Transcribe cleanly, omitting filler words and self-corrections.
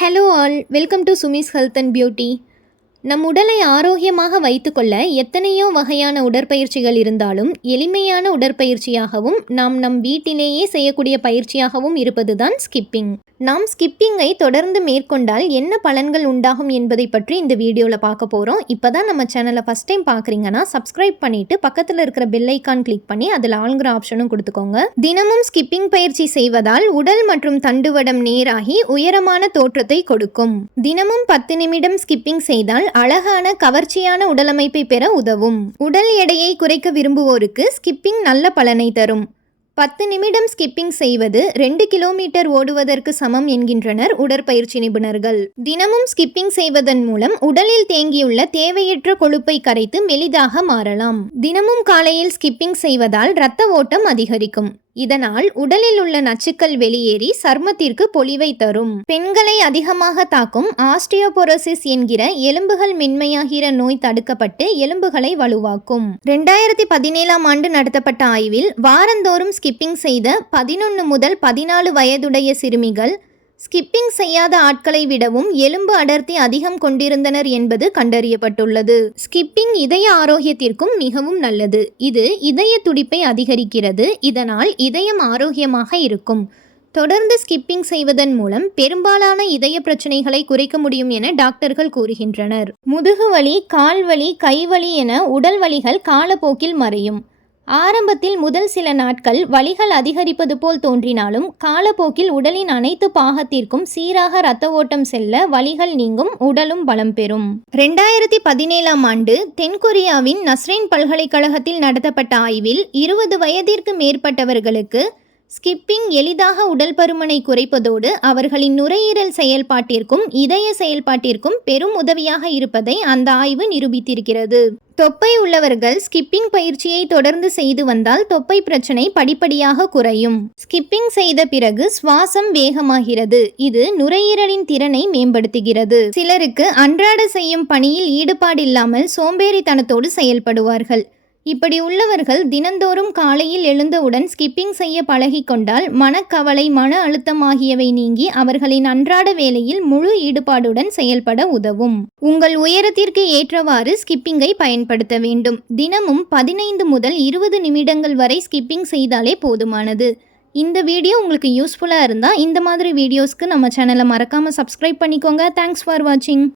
Hello all, welcome to Sumi's health and beauty. நம் உடலை ஆரோக்கியமாக வைத்துக்கொள்ள எத்தனையோ வகையான உடற்பயிற்சிகள் இருந்தாலும் எளிமையான உடற்பயிற்சியாகவும் நம் வீட்டிலேயே செய்யக்கூடிய பயிற்சியாகவும் இருப்பதுதான் ஸ்கிப்பிங். நாம் ஸ்கிப்பிங்கை தொடர்ந்து மேற்கொண்டால் என்ன பலன்கள் உண்டாகும் என்பதை பற்றி இந்த வீடியோவில் பார்க்க போகிறோம். இப்போ தான் நம்ம சேனலை ஃபஸ்ட் டைம் பார்க்குறீங்கன்னா சப்ஸ்கிரைப் பண்ணிவிட்டு பக்கத்தில் இருக்கிற பெல் ஐக்கான் கிளிக் பண்ணி அதில் ஆளுங்கிற ஆப்ஷனும் கொடுத்துக்கோங்க. தினமும் ஸ்கிப்பிங் பயிற்சி செய்வதால் உடல் மற்றும் தண்டுவடம் நேராகி உயரமான தோற்றத்தை கொடுக்கும். தினமும் 10 நிமிடம் ஸ்கிப்பிங் செய்தால் அழகான கவர்ச்சியான உடலமைப்பை பெற உதவும். உடல் எடையை குறைக்க விரும்புவோருக்கு ஸ்கிப்பிங் நல்ல பலனை தரும். 10 நிமிடம் ஸ்கிப்பிங் செய்வது 2 கிலோமீட்டர் ஓடுவதற்கு சமம் என்கின்றனர் உடற்பயிற்சி நிபுணர்கள். தினமும் ஸ்கிப்பிங் செய்வதன் மூலம் உடலில் தேங்கியுள்ள தேவையற்ற கொழுப்பை கரைத்து மெலிதாக மாறலாம். தினமும் காலையில் ஸ்கிப்பிங் செய்வதால் இரத்த ஓட்டம் அதிகரிக்கும். இதனால் உடலில் உள்ள நச்சுக்கள் வெளியேறி சர்மத்திற்கு பொலிவை தரும். பெண்களை அதிகமாக தாக்கும் ஆஸ்டியோபோரோசிஸ் என்கிற எலும்புகள் மென்மையாகிற நோய் தடுக்கப்பட்டு எலும்புகளை வலுவாக்கும். 2017ஆம் ஆண்டு நடத்தப்பட்ட ஆய்வில் வாரந்தோறும் ஸ்கிப்பிங் செய்த 11 முதல் 14 வயதுடைய சிறுமிகள் ஸ்கிப்பிங் செய்யாத ஆட்களை விடவும் எலும்பு அடர்த்தி அதிகம் கொண்டிருந்தனர் என்பது கண்டறியப்பட்டுள்ளது. ஸ்கிப்பிங் இதய ஆரோக்கியத்திற்கும் மிகவும் நல்லது. இது இதய துடிப்பை அதிகரிக்கிறது. இதனால் இதயம் ஆரோக்கியமாக இருக்கும். தொடர்ந்து ஸ்கிப்பிங் செய்வதன் மூலம் பெரும்பாலான இதய பிரச்சனைகளை குறைக்க முடியும் என டாக்டர்கள் கூறுகின்றனர். முதுகுவலி, கால்வலி, கைவலி என உடல் வலிகள் காலப்போக்கில் மறையும். ஆரம்பத்தில் முதல் சில நாட்கள் வலிகள் அதிகரிப்பது போல் தோன்றினாலும் காலப்போக்கில் உடலின் அனைத்து பாகத்திற்கும் சீராக இரத்த ஓட்டம் செல்ல வலிகள் நீங்கும், உடலும் பலம் பெறும். 2017ஆம் ஆண்டு தென்கொரியாவின் நஸ்ரின் பல்கலைக்கழகத்தில் நடத்தப்பட்ட ஆய்வில் 20 வயதிற்கு மேற்பட்டவர்களுக்கு ஸ்கிப்பிங் எளிதாக உடல் பருமனை குறைப்பதோடு அவர்களின் நுரையீரல் செயல்பாட்டிற்கும் இதய செயல்பாட்டிற்கும் பெரும் உதவியாக இருப்பதை அந்த ஆய்வு நிரூபித்திருக்கிறது. தொப்பை உள்ளவர்கள் ஸ்கிப்பிங் பயிற்சியை தொடர்ந்து செய்து வந்தால் தொப்பை பிரச்சனை படிப்படியாக குறையும். ஸ்கிப்பிங் செய்த பிறகு சுவாசம் வேகமாகிறது. இது நுரையீரலின் திறனை மேம்படுத்துகிறது. சிலருக்கு அன்றாட செய்யும் பணியில் ஈடுபாடில்லாமல் சோம்பேறித்தனத்தோடு செயல்படுவார்கள். இப்படி உள்ளவர்கள் தினந்தோறும் காலையில் எழுந்தவுடன் ஸ்கிப்பிங் செய்ய பழகிக்கொண்டால் மனக்கவலை, மன அழுத்தம் ஆகியவை நீங்கி அவர்களின் அன்றாட வேலையில் முழு ஈடுபாடுடன் செயல்பட உதவும். உங்கள் உயரத்திற்கு ஏற்றவாறு ஸ்கிப்பிங்கை பயன்படுத்த வேண்டும். தினமும் 15 முதல் 20 நிமிடங்கள் வரை ஸ்கிப்பிங் செய்தாலே போதுமானது. இந்த வீடியோ உங்களுக்கு யூஸ்ஃபுல்லாக இருந்தால் இந்த மாதிரி வீடியோஸ்க்கு நம்ம சேனலை மறக்காமல் சப்ஸ்கிரைப் பண்ணிக்கோங்க. தேங்க்ஸ் ஃபார் வாட்சிங்.